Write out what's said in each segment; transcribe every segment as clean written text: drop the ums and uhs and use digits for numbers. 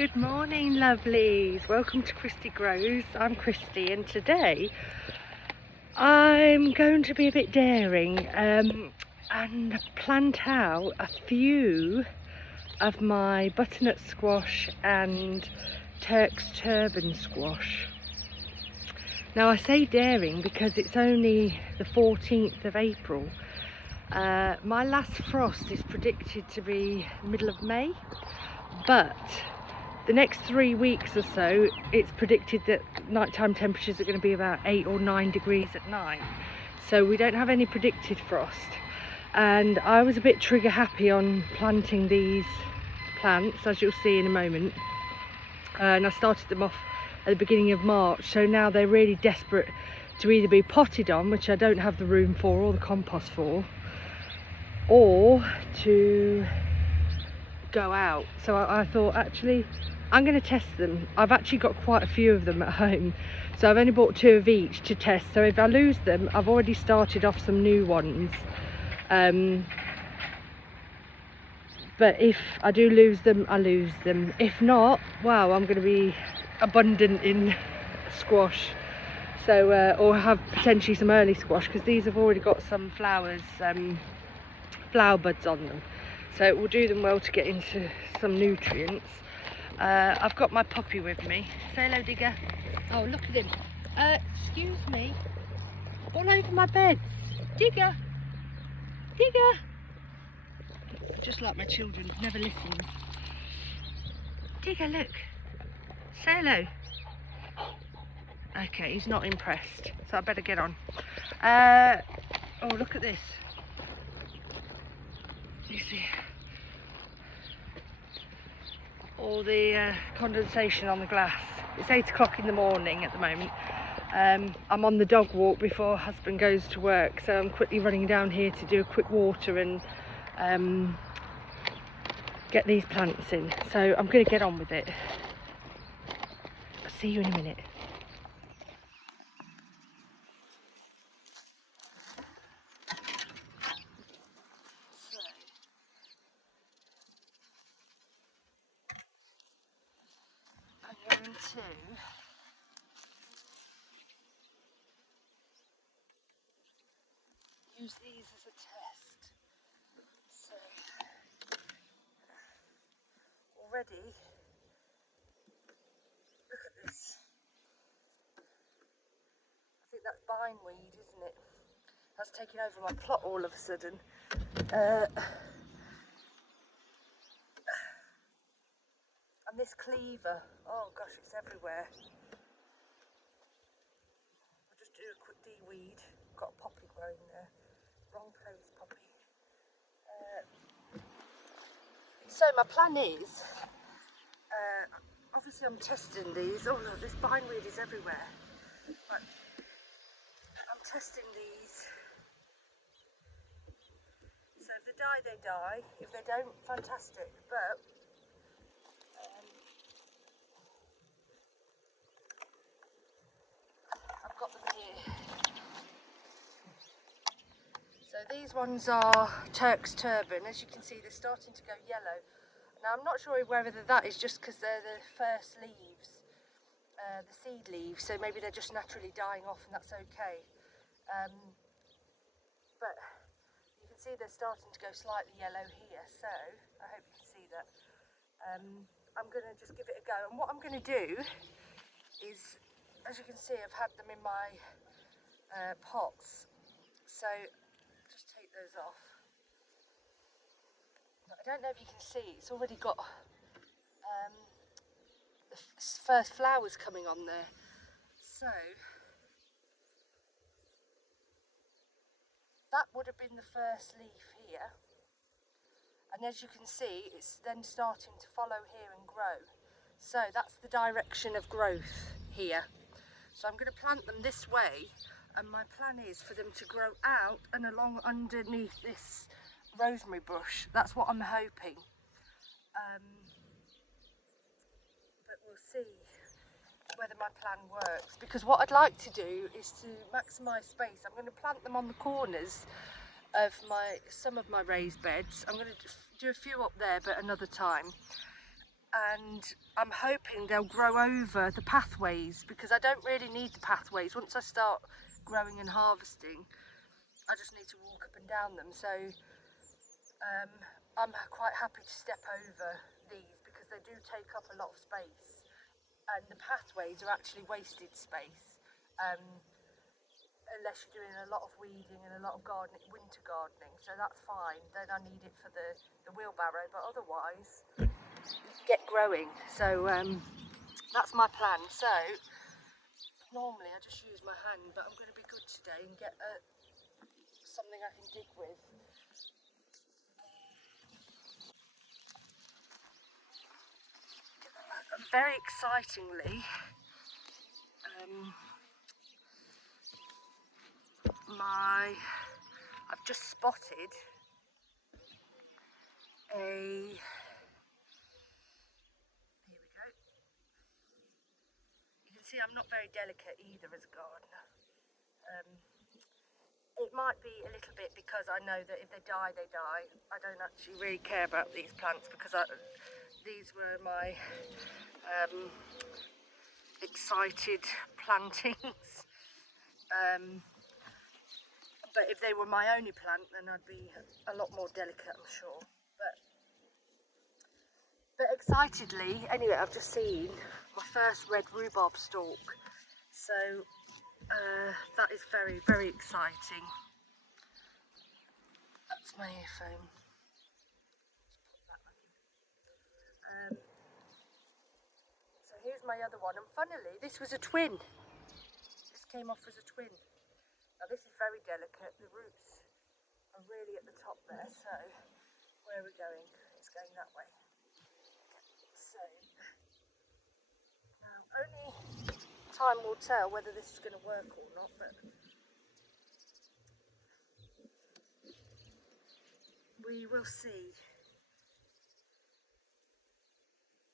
Good morning, lovelies. Welcome to Christy Grows. I'm Christy, and today I'm going to be a bit daring and plant out a few of my butternut squash and Turk's turban squash. Now I say daring because it's only the 14th of April. My last frost is predicted to be middle of May, but the next 3 weeks or so, it's predicted that nighttime temperatures are going to be about 8 or 9 degrees at night. So we don't have any predicted frost. And I was a bit trigger happy on planting these plants, as you'll see in a moment. And I started them off at the beginning of March. So now they're really desperate to either be potted on, which I don't have the room for or the compost for, or to go out. So I thought, actually, I'm going to test them. I've actually got quite a few of them at home, so I've only bought 2 of each to test. So if I lose them, I've already started off some new ones, but if I do lose them, I lose them. If not, wow, I'm going to be abundant in squash. So or have potentially some early squash, because these have already got some flowers, flower buds on them, so it will do them well to get into some nutrients. I've got my puppy with me. Say hello, Digger. Oh, look at him. Excuse me. All over my beds. Digger. Digger. Just like my children, never listen. Digger, look. Say hello. Okay, he's not impressed, so I better get on. Oh, look at this. You see all the condensation on the glass. It's 8 o'clock in the morning at the moment. I'm on the dog walk before husband goes to work, so I'm quickly running down here to do a quick water and get these plants in. So I'm going to get on with it. I'll see you in a minute. I'm going to use these as a test. So already, look at this. I think that's bindweed, isn't it? That's taken over my plot all of a sudden. And this cleaver, oh gosh, it's everywhere. I'll just do a quick de-weed. Got a poppy growing there. Wrong place, poppy. So my plan is, obviously I'm testing these. Oh look, this bindweed is everywhere. But I'm testing these. So if they die, they die. If they don't, fantastic. But I've got them here. So these ones are Turk's turban. As you can see, they're starting to go yellow. Now I'm not sure whether that is just because they're the first leaves, the seed leaves, so maybe they're just naturally dying off and that's okay. But you can see they're starting to go slightly yellow here, so I hope you can see that. I'm going to just give it a go, and what I'm going to do is, as you can see, I've had them in my pots, so just take those off. I don't know if you can see, it's already got the first flowers coming on there. So that would have been the first leaf here, and as you can see, it's then starting to follow here and grow. So that's the direction of growth here. So I'm going to plant them this way, and my plan is for them to grow out and along underneath this rosemary bush. That's what I'm hoping. But we'll see whether my plan works, because what I'd like to do is to maximise space. I'm going to plant them on the corners of some of my raised beds. I'm going to do a few up there, but another time. and I'm hoping they'll grow over the pathways, because I don't really need the pathways. Once I start growing and harvesting, I just need to walk up and down them. So I'm quite happy to step over these because they do take up a lot of space, and the pathways are actually wasted space. Unless you're doing a lot of weeding and a lot of gardening, winter gardening, so that's fine. Then I need it for the wheelbarrow, but otherwise, get growing. So that's my plan. So normally I just use my hand, but I'm going to be good today and get something I can dig with. Very excitingly, I've just spotted here we go. You can see I'm not very delicate either as a gardener. It might be a little bit because I know that if they die, they die. I don't actually really care about these plants because these were my excited plantings. But if they were my only plant, then I'd be a lot more delicate, I'm sure. But excitedly, anyway, I've just seen my first red rhubarb stalk. So that is very, very exciting. That's my earphone. So here's my other one, and funnily, this was a twin. This came off as a twin. Now this is very delicate. The roots are really at the top there. So where are we going? It's going that way. So now only time will tell whether this is going to work or not, but we will see.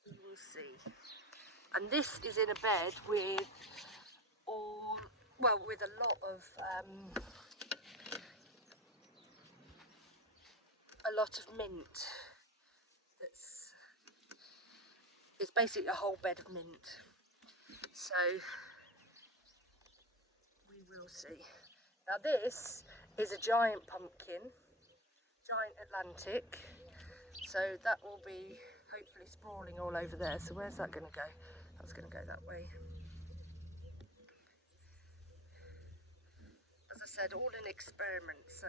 We will see. And this is in a bed with with a lot of mint. It's basically a whole bed of mint. So we will see. Now this is a giant pumpkin, giant Atlantic. So that will be hopefully sprawling all over there. So where's that going to go? That's going to go that way. As I said, all an experiment. So,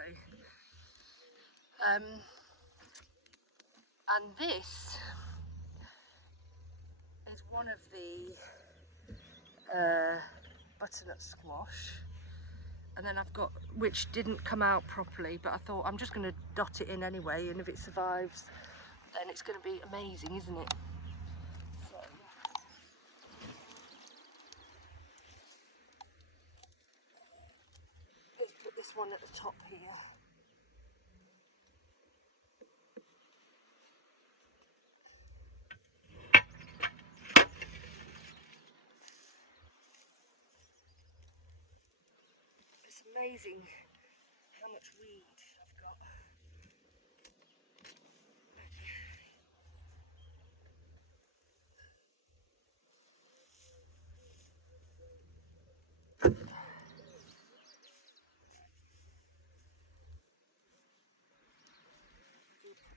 and this is one of the butternut squash. And then I've got, which didn't come out properly, but I thought I'm just going to dot it in anyway, and if it survives, then it's going to be amazing, isn't it? So, let's put this one at the top here. It's amazing how much weed I've got.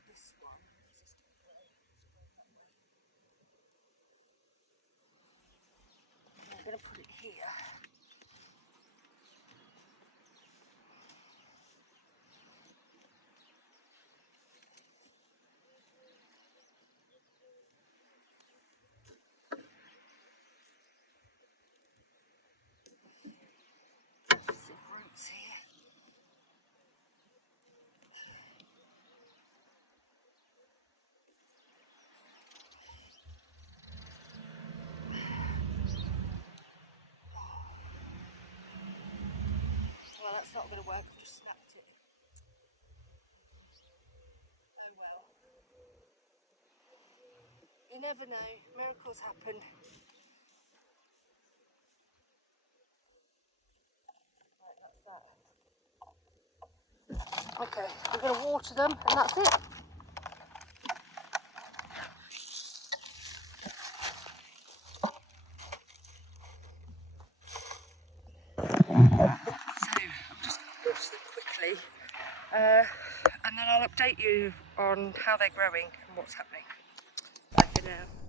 This one. I'm going to put it here. Some roots here. Well, that's not going to work. I've just snapped it. Oh well. You never know. Miracles happen. Right, that's that. Okay, we're going to water them, and that's it. update you on how they're growing and what's happening. Bye for now.